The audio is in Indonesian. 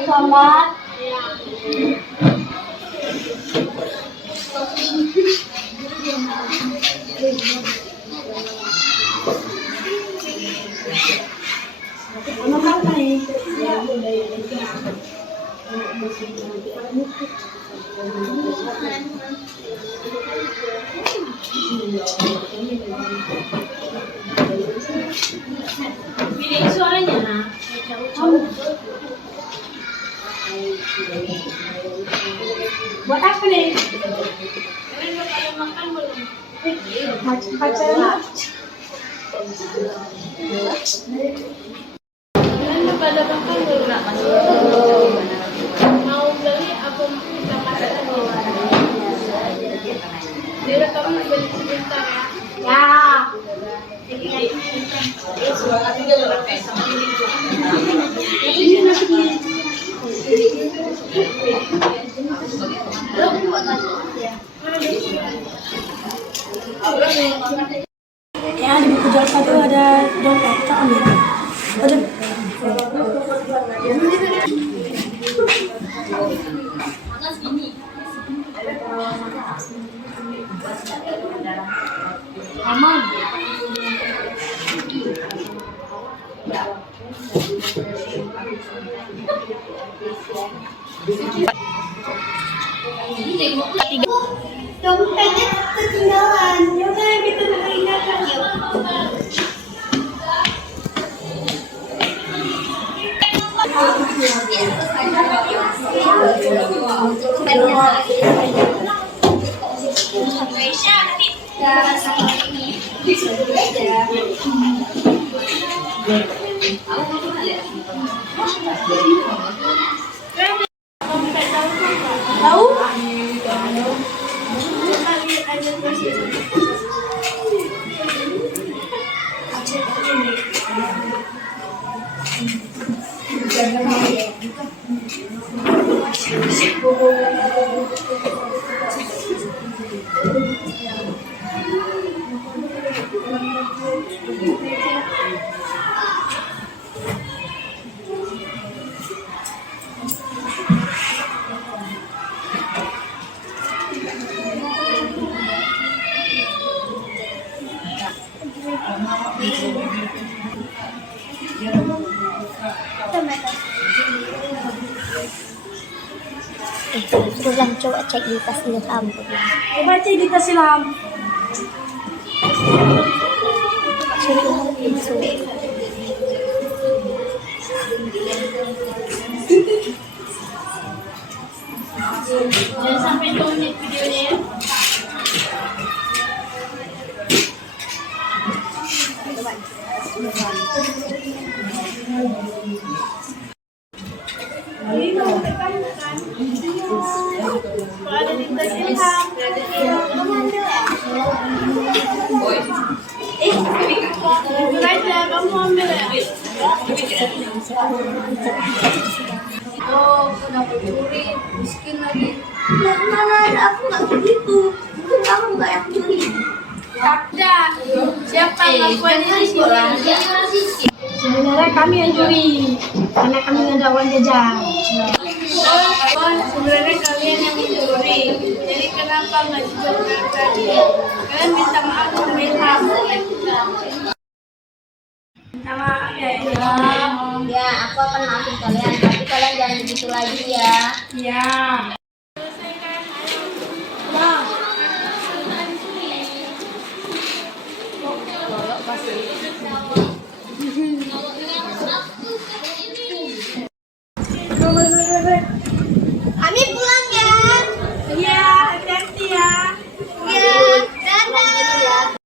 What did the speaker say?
Selamat. Pilih suaranya. Buat apa nih? Kalian udah pada makan belum? Pacaran. Kalian udah pada makan belum? Mau beli apa kita masak dulu? Jadi kamu beli sebentar ya. Ya. Ya, di buku jual satu ada dompet, tak ambil. Ada. Aman. Dompetnya ketinggalan. Ya udah kita ingatkan ya. Tahu? Terus lang coba cek di tas ilham. Coba cek di tas ilham. Curi ilham itu. Jangan sampai 2 menit videonya ya. Kalau ada di tas ilham, kamu ambil ya? Ambil aja, kamu ambil ya? Oh, udah curi, miskin lagi. Nah, mana ada, aku nggak begitu. Mungkin kamu nggak yang curi. Ada. Siapa ngakuannya di sini? Sebenarnya kami yang curi, karena kami nggak ada uang jajan. Oh, sebenarnya kalian yang mencuri. Jadi kenapa nggak dijawab tadi? Kalian minta maaf sama Ilham. Minta maaf ya, Ya, aku akan maafin kalian, tapi kalian jangan begitu lagi ya. Iya. Kami pulang ya. Iya, hati-hati ya. Ya, dadah.